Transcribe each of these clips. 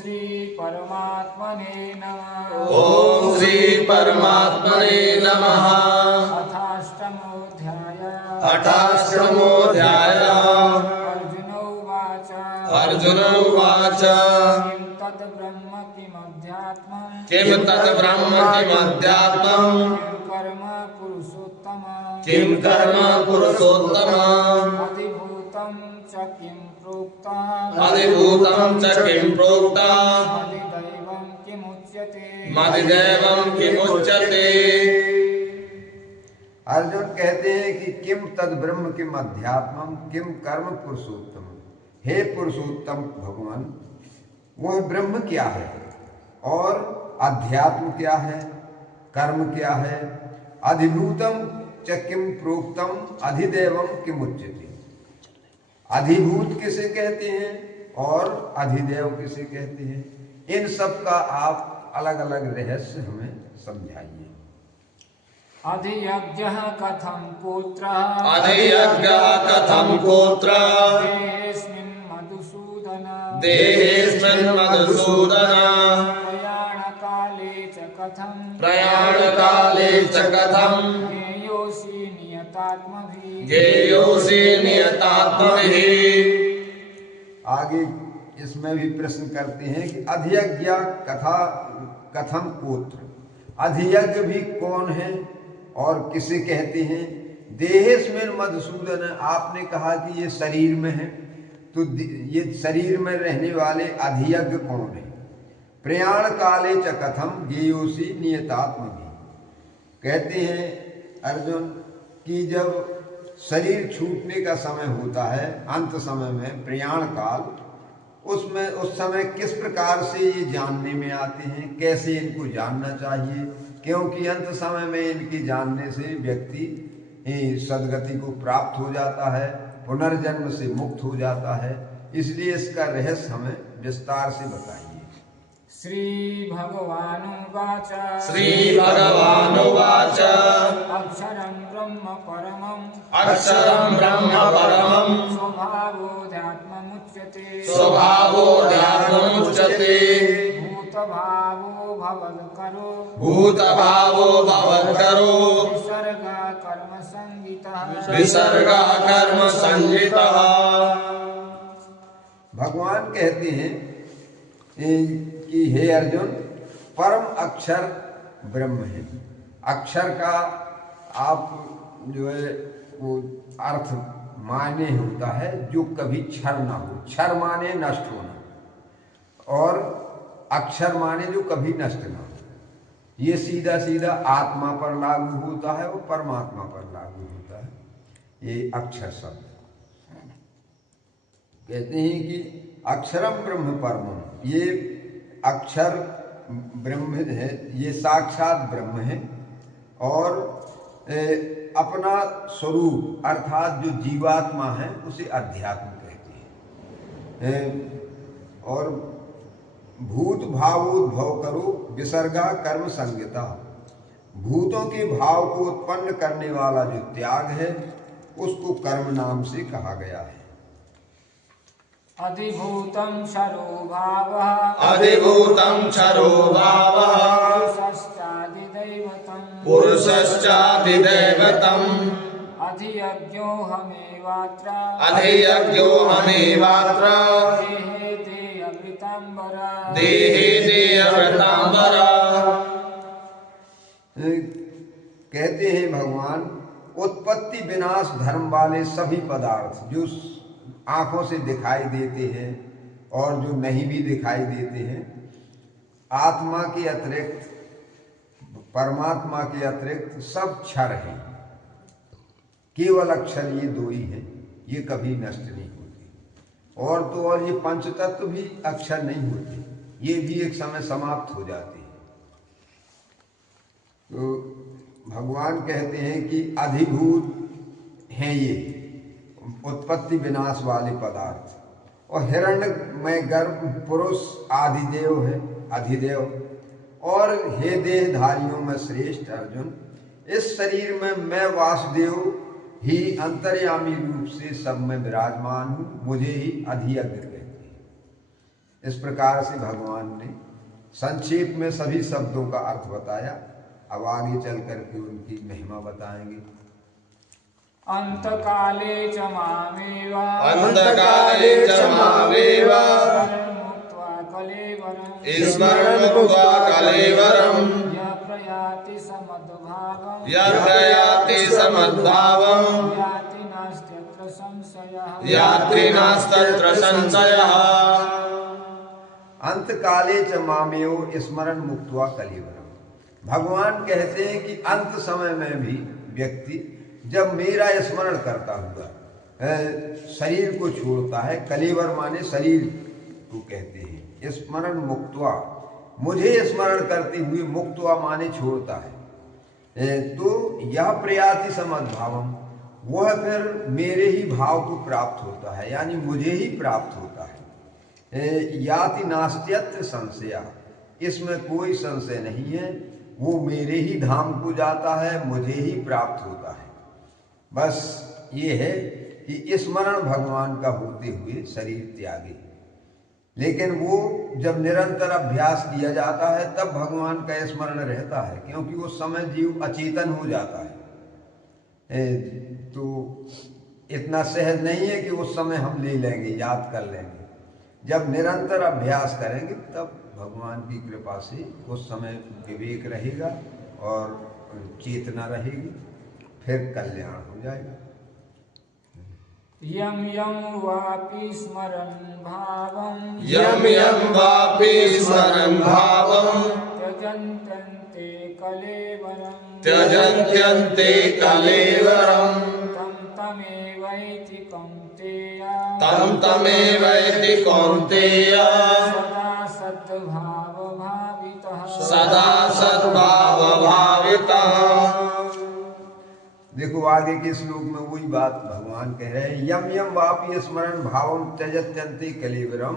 श्री परमात्मने नमः। ओम श्री परमात्मने नमः। अथाष्टमोऽध्याय। अर्जुन उवाच किं तत् ब्रह्म किमध्यात्मम्। किं तत् ब्रह्म किमध्यात्मम्। किं कर्म पुरुषोत्तम। अधिभूतं च किं प्रोक्तम्। अधिभूतं च किं प्रोक्तम्। मदिदैवं किमुच्यते। अर्जुन कहते हैं कि किम तद ब्रह्म किम अध्यात्मम किम कर्म पुरुषोत्तम। हे पुरुषोत्तम भगवान, वह ब्रह्म क्या है और अध्यात्म क्या है, कर्म क्या है। अधिभूतम च किम प्रोक्तम अधिदेवम किम उच्यते। अधिभूत किसे कहते हैं और अधिदेव किसे कहते हैं, इन सब का आप अलग अलग रहस्य हमें समझाइए। अधियज्ञः कथं पुत्रः। अधियज्ञः कथं पुत्रः। देहेऽस्मिन् मधुसूदन। देहेऽस्मिन् मधुसूदन। प्रयाणकाले च कथं। प्रयाणकाले च कथं। ज्ञेयोऽसि नियतात्मभिः। ज्ञेयोऽसि नियतात्मभिः। आगे इसमें भी प्रश्न करते हैं कि अधियज्ञ कथा कथम पुत्र। अधियज्ञ भी कौन है और किसे कहते हैं। देहेस्मिन् मधुसूदन, आपने कहा कि ये शरीर में है, तो ये शरीर में रहने वाले अधियज्ञ कौन है। प्रयाण काले च कथम ज्ञेयोषि नियतात्मभिः। कहते हैं अर्जुन कि जब शरीर छूटने का समय होता है, अंत समय में प्रयाण काल, उसमें उस समय किस प्रकार से ये जानने में आते हैं, कैसे इनको जानना चाहिए, क्योंकि अंत समय में इनकी जानने से व्यक्ति सद्गति को प्राप्त हो जाता है, पुनर्जन्म से मुक्त हो जाता है। इसलिए इसका रहस्य हमें विस्तार से बताइए। श्री भगवानुवाच। श्री भगवानुवाच अक्षरं ब्रह्म परमम्। अक्षरं ब्रह्म परमम्। स्वभावोऽध्यात्ममुच्यते। स्वभावोऽध्यात्ममुच्यते। भूतभावो भवत्करो। भूतभावो भवत्करो। विसर्गः कर्मसंज्ञितः। विसर्गः कर्मसंज्ञितः। भगवान कहते हैं कि हे अर्जुन, परम अक्षर ब्रह्म है। अक्षर का आप जो है वो अर्थ माने होता है जो कभी क्षर ना हो। क्षर माने नष्ट होना और अक्षर माने जो कभी नष्ट ना हो। ये सीधा सीधा आत्मा पर लागू होता है और परमात्मा पर लागू होता है। ये अक्षर शब्द कहते हैं कि अक्षरम ब्रह्म परमम, ये अक्षर ब्रह्म है, ये साक्षात ब्रह्म है। और अपना स्वरूप अर्थात जो जीवात्मा है उसे अध्यात्म कहते हैं। और भूत भावोद्भव करो विसर्गा कर्म संज्ञता, भूतों के भाव को उत्पन्न करने वाला जो त्याग है उसको कर्म नाम से कहा गया है। अधिभूतं क्षरो भावः। अधिभूतं क्षरो भावः। पुरुषश्चादिदैवतम्। पुरुषश्चादिदैवतम्। अधियज्ञोऽहमेवात्र। अधियज्ञोऽहमेवात्र। देहे देयवृताम्बर। देहे देयवृताम्बर। कहते हैं भगवान, उत्पत्ति विनाश धर्म वाले सभी पदार्थ जो आंखों से दिखाई देते हैं और जो नहीं भी दिखाई देते हैं, आत्मा के अतिरिक्त परमात्मा के अतिरिक्त सब क्षर हैं। केवल अक्षर ये दो ही हैं, ये कभी नष्ट नहीं होते। और तो और ये पंच तत्व भी अक्षर नहीं होते, ये भी एक समय समाप्त हो जाते हैं। तो भगवान कहते हैं कि अधिभूत हैं ये उत्पत्ति विनाश वाले पदार्थ। और हिरण्यमय गर्भ पुरुष आदिदेव है, अधिदेव। और हे देहधारियों में श्रेष्ठ अर्जुन, इस शरीर में मैं वासुदेव ही अंतर्यामी रूप से सब में विराजमान हूँ, मुझे ही अधियज्ञ कहते हैं। इस प्रकार से भगवान ने संक्षेप में सभी शब्दों का अर्थ बताया। अब आगे चल करके उनकी महिमा बताएंगे। अंतकाले च मामेव अंतकाले च मामेव मुक्त्वा कलेवरम् स्मरणं मुक्त्वा कलेवरम् यः प्रयाति समद्भावम् यद्याति समद्भावम् याति नास्त्यत्र संशयः याति नास्तत्र संशयः। अंतकाले च मामेव स्मरण मुक्त्वा कलेवरम। भगवान कहते हैं कि अंत समय में भी व्यक्ति जब मेरा स्मरण करता हुआ शरीर को छोड़ता है, कलेवर माने शरीर को कहते हैं, स्मरण मुक्त्वा, मुझे स्मरण करते हुए, मुक्त्वा माने छोड़ता है, तो यह प्रयाति समद्भावम, वह फिर मेरे ही भाव को प्राप्त होता है, यानी मुझे ही प्राप्त होता है। याति नास्त्यत्र संशया, इसमें कोई संशय नहीं है, वो मेरे ही धाम को जाता है, मुझे ही प्राप्त होता है। बस ये है कि स्मरण भगवान का होते हुए शरीर त्यागे, लेकिन वो जब निरंतर अभ्यास किया जाता है तब भगवान का स्मरण रहता है, क्योंकि उस समय जीव अचेतन हो जाता है। तो इतना सहज नहीं है कि उस समय हम ले लेंगे, याद कर लेंगे। जब निरंतर अभ्यास करेंगे तब भगवान की कृपा से उस समय विवेक रहेगा और चेतना रहेगी, फिर कल्याण हो जाएगा। यम यम वापि स्मरन् भावम् यम यम वापि स्मरन् भावम् त्यजन्त्यन्ते कलेवरम् त्यजन्त्यन्ते कलेवरम् तं तमेवैति कौन्तेय तं तमेवैति कौन्तेय सदा सद्भावभावितः सदा सद्भावभावितः। देखो आगे के श्लोक में वही बात भगवान कह रहे हैं, यम यम वापि स्मरण भावम त्यजत्यन्ते कलेवरम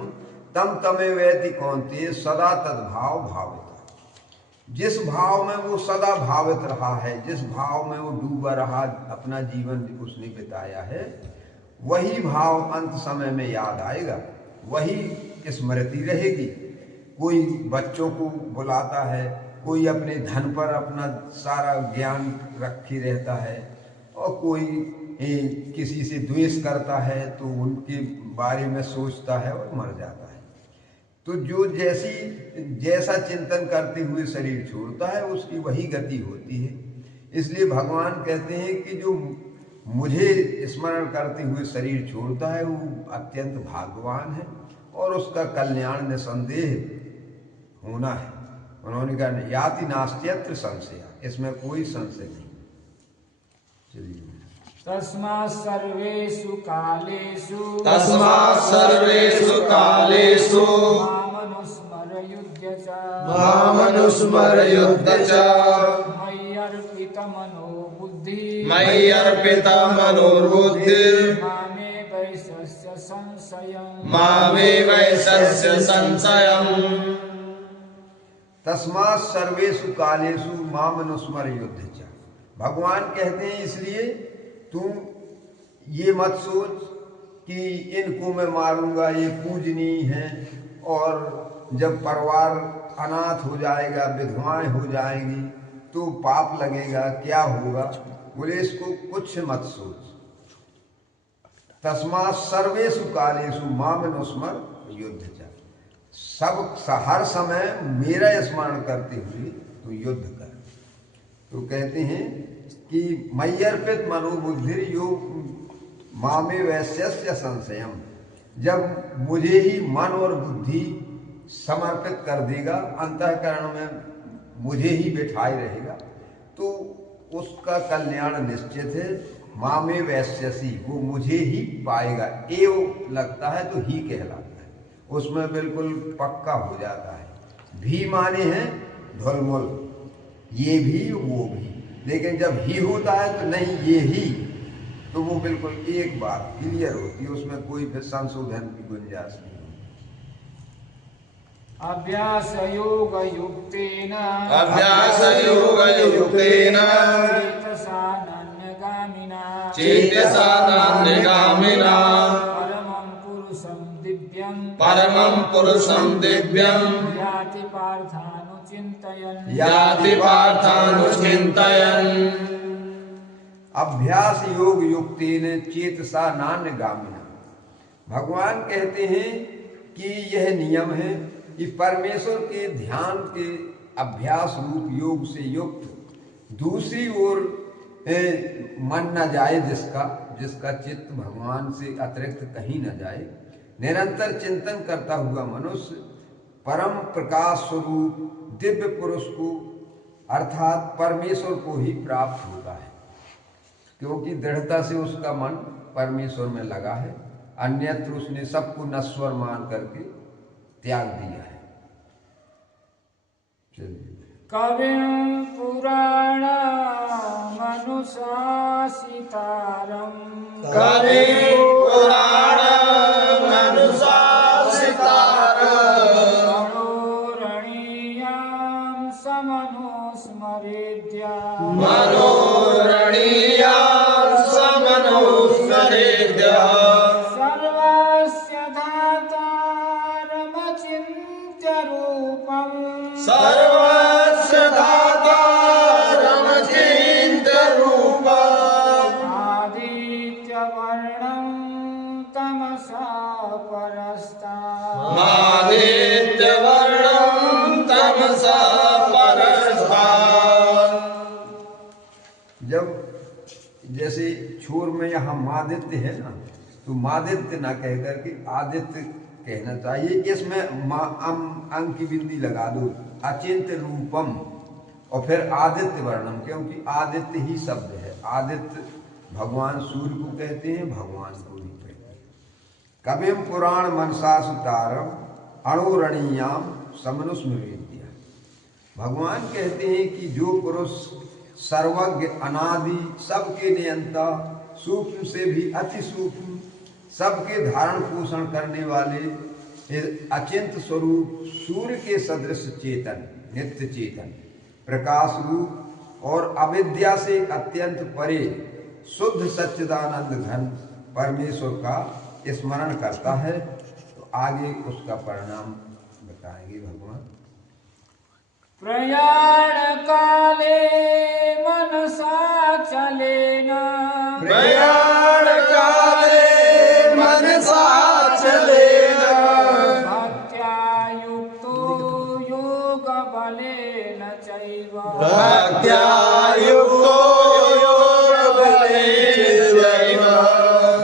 तम तमेवैति कौन्तेय सदा तद्भाव भावितः। जिस भाव में वो सदा भावित रहा है, जिस भाव में वो डूबा रहा, अपना जीवन उसने बिताया है, वही भाव अंत समय में याद आएगा, वही स्मृति रहेगी। कोई बच्चों को बुलाता है, कोई अपने धन पर अपना सारा ज्ञान रखे रहता है, और कोई किसी से द्वेष करता है तो उनके बारे में सोचता है और मर जाता है। तो जो जैसा चिंतन करते हुए शरीर छोड़ता है उसकी वही गति होती है। इसलिए भगवान कहते हैं कि जो मुझे स्मरण करते हुए शरीर छोड़ता है वो अत्यंत भाग्यवान है और उसका कल्याण निसंदेह होना है। उन्होंने कहा याति नास्त्यत्र संशय, इसमें कोई संशय नहीं। चलिए तस्मात् सर्वेषु कालेषु मामनुस्मरयुध्य च मय्यर्पिता मनोर्बुद्धिर् मामे वैशस्य संशयम् तस्मात् सर्वेषु कालेषु मामनुस्मरयुध्य च। भगवान कहते हैं इसलिए तुम ये मत सोच कि इनको मैं मारूंगा, ये पूजनीय हैं, और जब परिवार अनाथ हो जाएगा, विधवाएं हो जाएंगी तो पाप लगेगा, क्या होगा। बोले इसको कुछ मत सोच। तस्मात् सर्वेषु कालेषु मामनुस्मर युद्ध च, सब हर समय मेरा स्मरण करते हुए तो युद्ध कर। तो कहते हैं कि मय्यर्पित मनोबुद्धि यो मामे वैश्यस्य संशयम, जब मुझे ही मन और बुद्धि समर्पित कर देगा, अंतःकरण में मुझे ही बिठाए रहेगा, तो उसका कल्याण निश्चित है। मामे वैश्यसी, वो मुझे ही पाएगा। एव लगता है तो ही कहलाता है, उसमें बिल्कुल पक्का हो जाता है। भी माने हैं ढुलमुल, ये भी वो भी, लेकिन जब ही होता है तो नहीं ये ही, तो वो बिल्कुल एक बात क्लियर होती है, उसमें कोई फिर संशोधन की गुंजाइश नहीं। अभ्यास योग युक्तेन चेतसा नान्यगामिना परमं पुरुषं दिव्यं परमं पुरुषं दिव्यं याति पार्थानुचिन्तयन् याति पार्थानुचिन्तयन् अभ्यास योग युक्तेन चेतसा नान्यगामिना। भगवान कहते हैं कि यह नियम है कि परमेश्वर के ध्यान के अभ्यास रूप योग से युक्त दूसरी ओर मन न जाए, जिसका चित्त भगवान से अतिरिक्त कहीं न जाए, निरंतर चिंतन करता हुआ मनुष्य परम प्रकाश स्वरूप दिव्य पुरुष को अर्थात परमेश्वर को ही प्राप्त होता है, क्योंकि दृढ़ता से उसका मन परमेश्वर में लगा है, अन्यत्र उसने सबको नश्वर मान करके त्याग दिया है। चलिए। कविं पुराणमनुशासितारम् कविं पुराणमनुशासितारम् मनोरणीयां समनुस्मरेद्या मनोरणीयां समनुस्मरेद्यः सर्वस्य धातारमचिन्त्य रूपम् सर्वस्य धातारमचिन्त्य रूपम् आदित्यवर्णं तमसा परस्तात् आदित्यवर्णं तमसा परस्तात्। जब जैसे छोर में यहाँ मादित्य है ना, तो मादित्य ना कह करके आदित्य कहना चाहिए। इसमें अंक की बिंदी लगा दो, अचिंत्य रूपम, और फिर आदित्य वर्णम, क्योंकि आदित्य ही शब्द है। आदित्य भगवान सूर्य को कहते हैं, भगवान को ही कहते हैं। कविम पुराण मनसा सुतारम अणुरणीयाम समनुस्मृत्या। भगवान कहते हैं कि जो पुरुष सर्वज्ञ, अनादि, सबके नियंता, सूक्ष्म से भी अति सूक्ष्म, सबके धारण पोषण करने वाले अचिंत स्वरूप सूर्य के सदृश चेतन, नित्य चेतन, प्रकाश रूप और अविद्या से अत्यंत परे शुद्ध सच्चिदानंद घन परमेश्वर का स्मरण करता है, तो आगे उसका परिणाम बताएंगे भगवान। प्रयाण काले मनसा चलेन प्रयाण काले मनसा चलेन भक्त्या युक्तो योग बलेन चैव भक्त्या युक्तो योगबलेनैव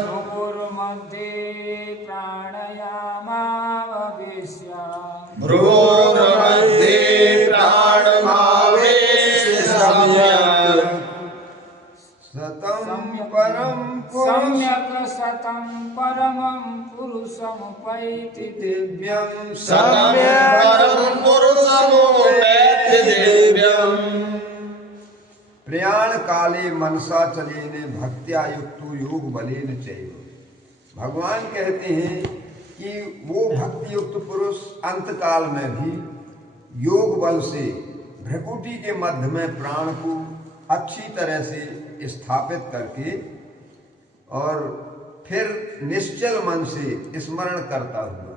भ्रुवुर्मध्ये प्राणायामाववेश्य भ्रुवुर्मध्ये प्राणमावेश्य सम्यक् सतम परम सम्यक् सतं परमं पुरुषमुपैति दिव्यम सम्यक् परं पुरुषमुपैति दिव्यम्। प्रयाण काले मनसा चलेने भक्त्या युक्तो योग बलेन चैव। भगवान कहते हैं कि वो भक्ति युक्त पुरुष अंतकाल में भी योग बल से भ्रकुटी के मध्य में प्राण को अच्छी तरह से स्थापित करके और फिर निश्चल मन से स्मरण करता हुआ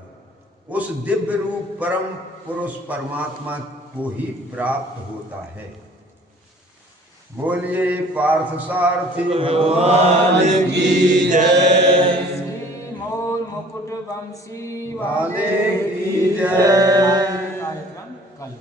उस दिव्य रूप परम पुरुष परमात्मा को ही प्राप्त होता है। बोलिए पार्थ सारथी भगवान की जय। श्री मौल मुकुट वंशी वाले की जय। कार्यक्रम कल।